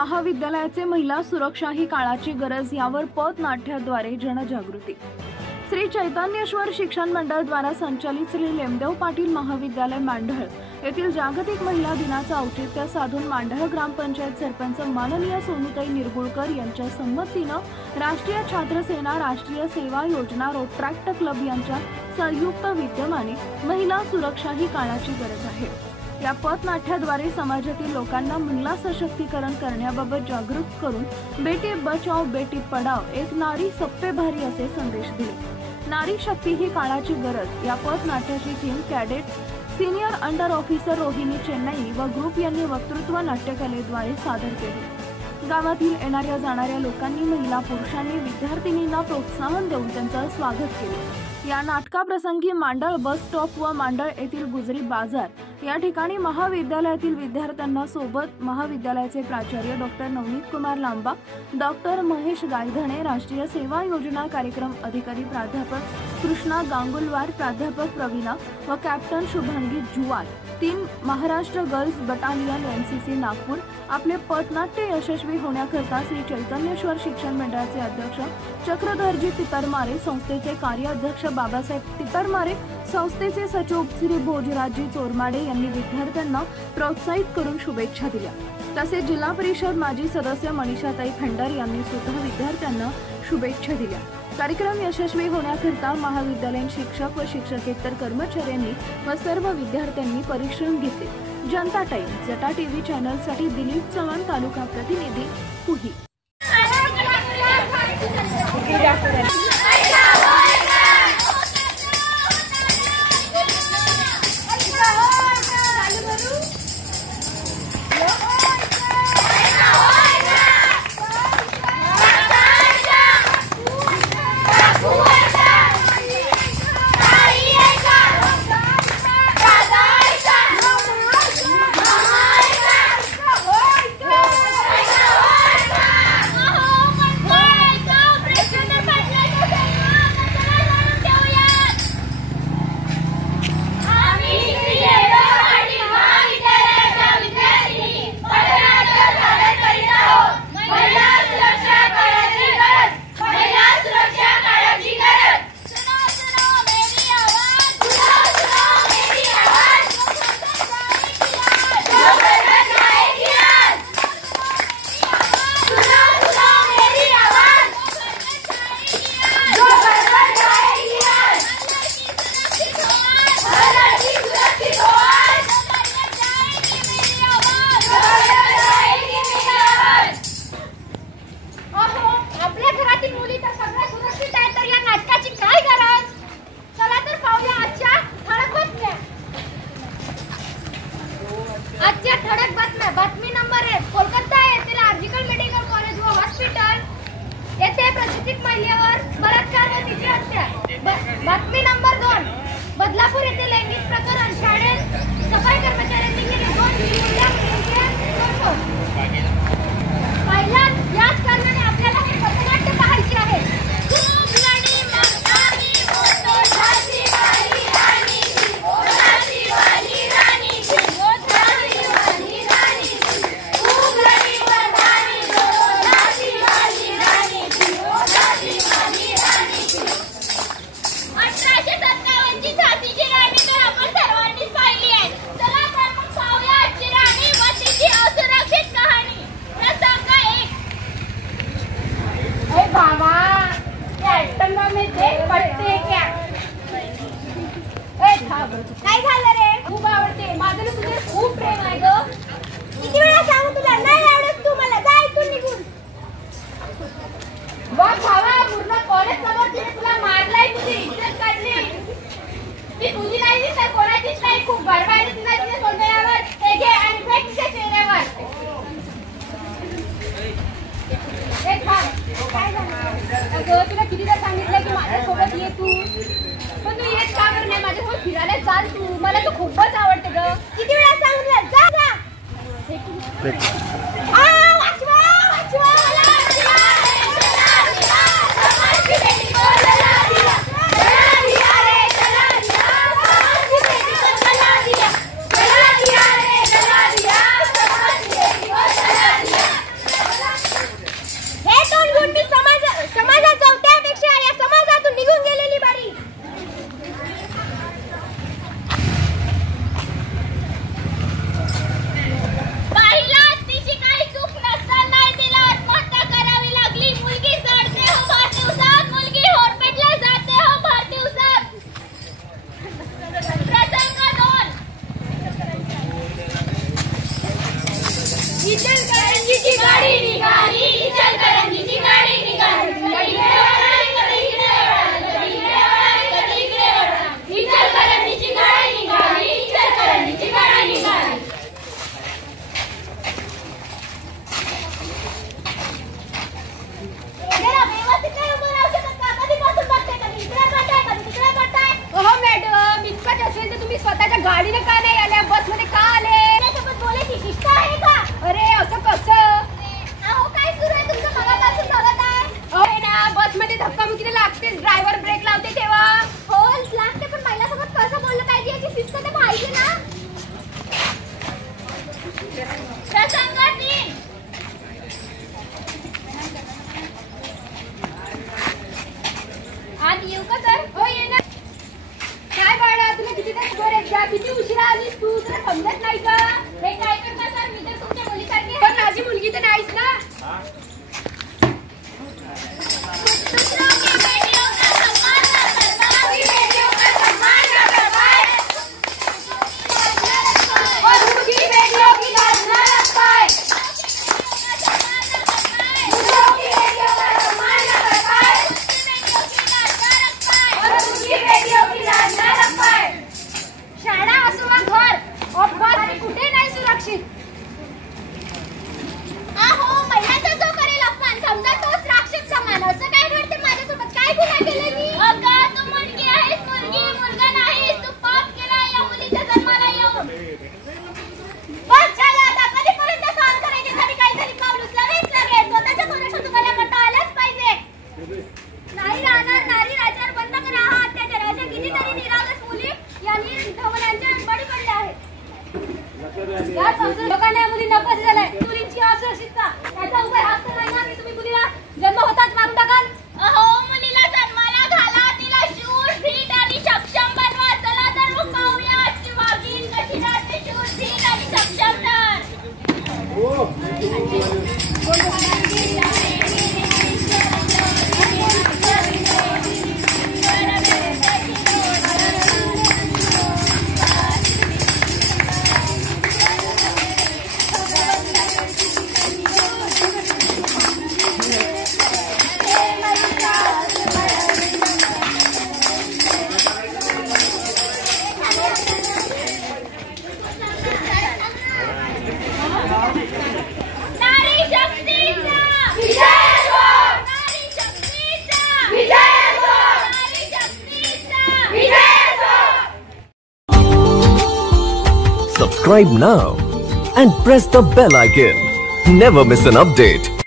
महाविद्यालयाचे महिला सुरक्षा ही काळाची गरज यावर पथनाट्याद्वारे जनजागृती। श्री चैतन्येश्वर शिक्षण मंडळ द्वारा संचालित श्री लेमदेव पाटील महाविद्यालय मांडळ येथील जागतिक महिला दिनाचे औचित्य साधून मांडळ ग्रामपंचायत सरपंच माननीय सोनूताई निरगुळकर यांच्या संमतीने राष्ट्रीय छात्र सेना राष्ट्रीय सेवा योजना रोट्रॅक्ट क्लब यांच्या संयुक्त विद्यमाने महिला सुरक्षा ही काळाची गरज आहे या पथनाट्याद्वारे समाजातील लोकांना महिला सशक्तीकरण करण्याबाबत जागृत करून बेटी बचाओ बेटी पढाओ एक नारी सब पे भारी असे संदेश दिले। नारी शक्ती ही काळाची गरज या पथनाट्याची theme cadet senior under officer Rohini Chennai व ग्रुप यांनी वक्तृत्व नाट्यकलेद्वारे सादर केले। गावातील येणाऱ्या जाणाऱ्या लोकांनी महिला पुरुषांनी विद्यार्थिनींना प्रोत्साहन देऊन त्यांचे स्वागत केले। या नाटकाप्रसंगी मांडळ बस स्टॉप व मांडळ येथील गुजरी बाजार या ठिकाणी महाविद्यालयातील विद्यार्थ्यांना सोबत महाविद्यालयाचे प्राचार्य डॉक्टर नवनीत कुमार लांबा, डॉक्टर महेश गायधणे, राष्ट्रीय सेवा योजना कार्यक्रम अधिकारी प्राध्यापक कृष्णा गांगुलवार, प्राध्यापक प्रवीणा व captain Shubhangi Jual, 3 Maharashtra girls battalion NCC Nagpur आपले पथनाट्य यशस्वी होण्याकरता श्री चैतन्येश्वर शिक्षण मंडळाचे अध्यक्ष चक्रधरजी तितरमारे, संस्थेचे कार्याध्यक्ष बाबासाहेब तितरमारे, संस्थेचे सचिव श्री भोजराजी चोरमाडे यांनी विद्यार्थ्यांना प्रोत्साहित करून शुभेच्छा दिल्या। तसेच जिल्हा परिषद माजी सदस्य मनीषाताई खंडर यांनी सुद्धा विद्यार्थ्यांना शुभेच्छा दिल्या। कार्यक्रम यशस्वी होण्याकरता महाविद्यालयीन शिक्षक व शिक्षकेतर कर्मचाऱ्यांनी व सर्व विद्यार्थ्यांनी परिश्रम घेतले। जनता टाइम जटा टीव्ही चॅनलसाठी दिलीप चव्हाण, तालुका प्रतिनिधी, पुही। बातमी नंबर 1 कोलकाता येथील आर्जिकल मेडिकल कॉलेज व हॉस्पिटल येथे प्रसूतिक महिलेवर बलात्कार व तिची हत्या। बातमी नंबर 2 बदलापूर येथे लैंगिक प्रकरण शाळेत सफाई कर्मचाऱ्यांनी केले 2 मुलींचे तोडफोड। पहिला याच कारणाने आपल्याला हे पथनाट्य पाहायचे आहे। काय झालं रे? खूप आवडते माझं तुझे खूप प्रेम आहे ग। किती वेळा सांगू तुला नाही आवडत तू मला जा इथून निघून। बघ भावा पूर्ण कॉलेज समोर तिने तुला मारलाय तुझी इज्जत काढली। ती तुझी नाही तर कोणाचीच नाही खूप बडबड तुला तिने सोन्यावर हे घे आणि फेक तिच्या चेहऱ्यावर। एक काय झालं? अगं तुला कितीदा सांगितलं की माझ्यासोबत ये तू पण तू येत का बरं नाही माझ्यासोबत फिरायला चाल तू मला तू खूपच आवडते ग। किती वेळा सांगितलं जा जा। वाचवा वाचवा मला स्वतःच्या गाडीने का नाही आल्या, बस मध्ये का आले? त्याच्यासोबत बोलायची शिस्त आहे का? अरे असं कसं? अहो काय सुरू आहे तुमचं मगापासून बघत आहे? अरे ना बस मध्ये धक्कामुक्कीने लागते, ड्रायव्हर ब्रेक लावते तेव्हा. हो लागते, पण महिलासोबत कसं बोललं पाहिजे याची शिस्त तर पाहिजे ना. प्रसंगाती आज येऊ का सर? हो ये ना. काय बाळा तुला किती तास बोर एकदा किती उशिरा आलीस तू, तुला समजत नाही का? हे काय करता सर, मी तर तुमच्या मुलीसारखी आहे. पण माझी मुलगी तर नाहीच ना. शाळा असो वा घर, अपघात कुठे नाही सुरक्षित. अहो महिलाचा जो करेल अपमान समजा तोच राक्षस समान, असं काय घडते माझ्यासोबत? काय गुन्हा केला मी? अगं तू मुलगी आहेस, मुलगी मुलगा नाहीस, तू पाप केला या मुलीच्या जन्माला येऊन. बस झालं आता, कधीपर्यंत सहन करायच्यासाठी काहीतरी पाऊल उचलावेच लागेल. स्वतःच्या सुरक्षा तुम्हाला करता आल्याच पाहिजे. नाही राहणार, नारी राजावर बंद करा हा अत्याचार. अशा कितीतरी निरागस मुली यांनी ढवळ्यांच्या बळी पडल्या आहेत. या संस्कृत लोकांना मुली नकोच झालाय. मुलींची असुरक्षितता याचा उपाय हाच तर नाही ना की तुम्ही मुलीला जन्म होताच मारून टाकाल. अहो मुलीला जन्माला घाला, तिला शूर, धीट आणि सक्षम बनवा. चला तर मग पाहूया आजची वाघीण कशी राहते शूर, धीट आणि सक्षम तर. Subscribe now and press the bell icon. Never miss an update.